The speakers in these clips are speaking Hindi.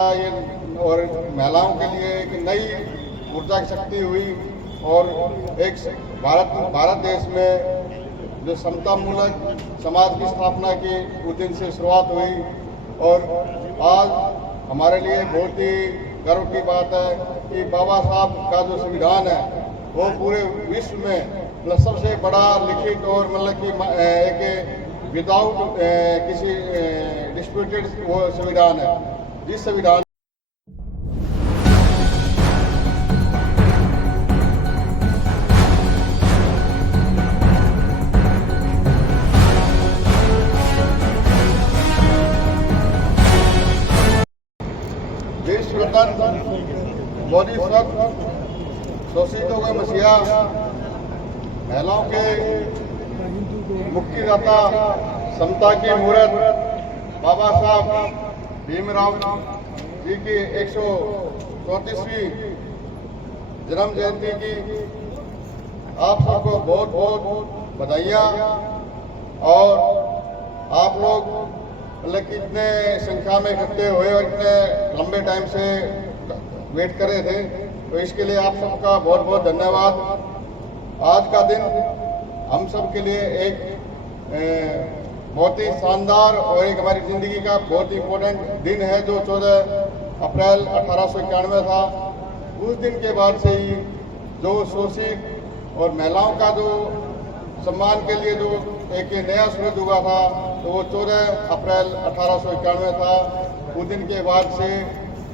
ये और महिलाओं के लिए एक नई ऊर्जा की शक्ति हुई और एक भारत देश में जो समता मूलक समाज की स्थापना की उस दिन से शुरुआत हुई और आज हमारे लिए बहुत ही गर्व की बात है कि बाबा साहब का जो संविधान है वो पूरे विश्व में मतलब सबसे बड़ा लिखित और मतलब कि एक विदाउट किसी डिस्प्यूटेड वो संविधान है। जिस संविधान देश स्वतंत्र बोधिसत्व शोषितों के मसीहा महिलाओं के मुक्तिदाता समता की मूर्त बाबा साहब भीमराव जी की 134वीं जन्म जयंती की आप सबको बहुत बहुत बधाइयाँ। और आप लोग मतलब कि इतने संख्या में इकट्ठे हुए और इतने लंबे टाइम से वेट कर रहे थे, तो इसके लिए आप सबका बहुत बहुत धन्यवाद। आज का दिन हम सब के लिए एक बहुत ही शानदार और एक हमारी ज़िंदगी का बहुत ही इम्पोर्टेंट दिन है जो 14 अप्रैल 1891 था। उस दिन के बाद से ही जो शोषित और महिलाओं का जो सम्मान के लिए जो एक नया सूरज उगा था तो वो 14 अप्रैल 1891 था। उस दिन के बाद से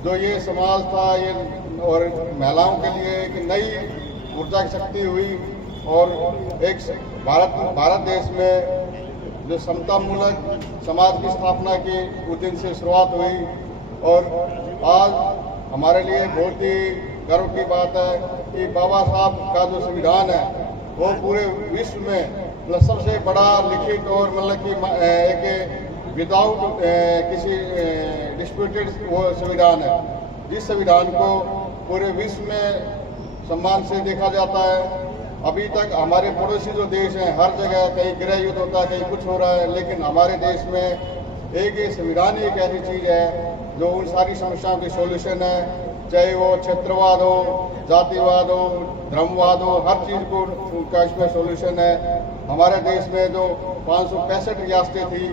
जो ये समाज था ये और महिलाओं के लिए एक नई ऊर्जा की शक्ति हुई और एक भारत देश में जो समता मूलक समाज की स्थापना की उस दिन से शुरुआत हुई और आज हमारे लिए बहुत ही गर्व की बात है कि बाबा साहब का जो संविधान है वो पूरे विश्व में मतलब सबसे बड़ा लिखित और मतलब कि एक विदाउट किसी डिस्प्यूटेड वो संविधान है। जिस संविधान को पूरे विश्व में सम्मान से देखा जाता है। अभी तक हमारे पड़ोसी जो देश हैं हर जगह कहीं गृह युद्ध होता है, कहीं कुछ हो रहा है, लेकिन हमारे देश में एक संविधान ही एक ऐसी चीज़ है जो उन सारी समस्याओं की सॉल्यूशन है। चाहे वो क्षेत्रवाद हो, जातिवाद हो, धर्मवाद हो, हर चीज़ को उनका इसमें सॉल्यूशन है। हमारे देश में जो 565 रियासतें थी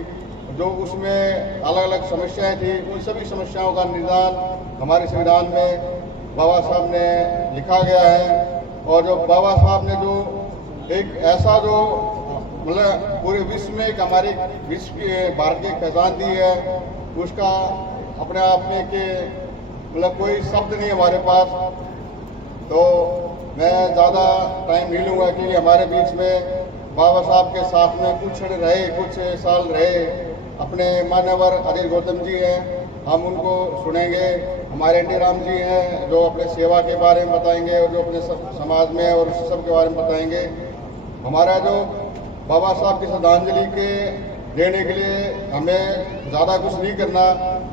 जो उसमें अलग अलग समस्याएं थी, उन सभी समस्याओं का निदान हमारे संविधान में बाबा साहब ने लिखा गया है। और जो बाबा साहब ने जो एक ऐसा जो मतलब पूरे विश्व में एक हमारे विश्व की भारत की पहचान दी है उसका अपने आप में कि मतलब कोई शब्द नहीं हमारे पास। तो मैं ज़्यादा टाइम नहीं लूँगा कि हमारे बीच में बाबा साहब के साथ में कुछ साल रहे अपने मान्यवर अजय गौतम जी हैं, हम उनको सुनेंगे। हमारे एन टी राम जी हैं जो अपने सेवा के बारे में बताएंगे और जो अपने समाज में और सब के बारे में बताएंगे। हमारा जो बाबा साहब की श्रद्धांजलि के देने के लिए हमें ज़्यादा कुछ नहीं करना।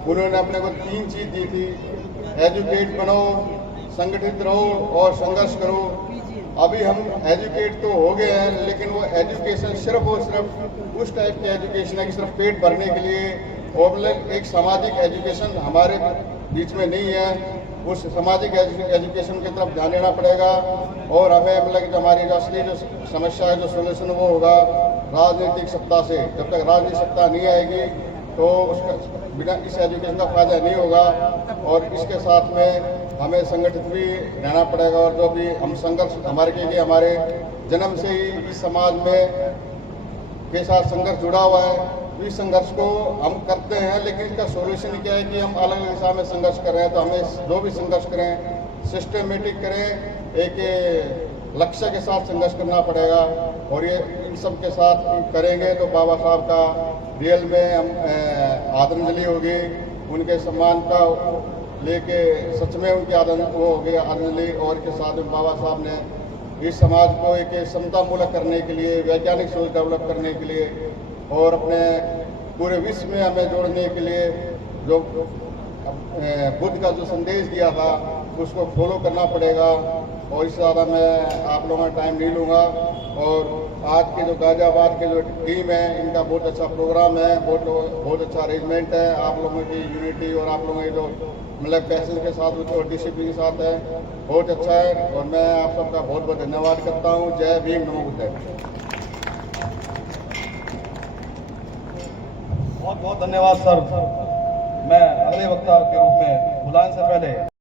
उन्होंने अपने को 3 चीज़ दी थी, एजुकेट बनो, संगठित रहो और संघर्ष करो। अभी हम एजुकेट तो हो गए हैं लेकिन वो एजुकेशन सिर्फ और सिर्फ उस टाइप की एजुकेशन है कि सिर्फ पेट भरने के लिए और मतलब एक सामाजिक एजुकेशन हमारे बीच में नहीं है। उस सामाजिक एजुकेशन की तरफ ध्यान देना पड़ेगा और हमें मतलब कि हमारी जो असली जो समस्या है जो सोल्यूशन वो होगा राजनीतिक सत्ता से। जब तक राजनीतिक सत्ता नहीं आएगी तो उसका बिना इस एजुकेशन का फायदा नहीं होगा। और इसके साथ में हमें संगठित भी रहना पड़ेगा और जो भी हम संघर्ष हमारे जन्म से ही इस समाज में के साथ संघर्ष जुड़ा हुआ है। इस संघर्ष को हम करते हैं लेकिन इसका सॉल्यूशन क्या है कि हम अलग अलग दिशा में संघर्ष कर रहे हैं। तो हमें जो भी संघर्ष करें सिस्टमेटिक करें, एक लक्ष्य के साथ संघर्ष करना पड़ेगा और ये इन सब के साथ करेंगे तो बाबा साहब का रियल में हम आदरांजलि होगी। उनके सम्मान का लेके सच में उनकी वो होगी आदरांजलि। और के साथ में बाबा साहब ने इस समाज को एक समता मूलक करने के लिए, वैज्ञानिक सोच डेवलप करने के लिए और अपने पूरे विश्व में हमें जोड़ने के लिए जो बुद्ध का जो संदेश दिया था उसको फॉलो करना पड़ेगा। और इससे ज़्यादा मैं आप लोगों का टाइम नहीं लूँगा और आज के जो गाजियाबाद के जो टीम है इनका बहुत अच्छा प्रोग्राम है, बहुत अच्छा अरेंजमेंट है। आप लोगों की यूनिटी और आप लोगों की जो मतलब पैसेंस के साथ और डिसिप्लिन के साथ है, बहुत अच्छा है। और मैं आप सबका बहुत बहुत धन्यवाद करता हूँ। जय भीम, नमो बुद्धाय। बहुत बहुत धन्यवाद सर। मैं अगले वक्ता के रूप में बुलाने से पहले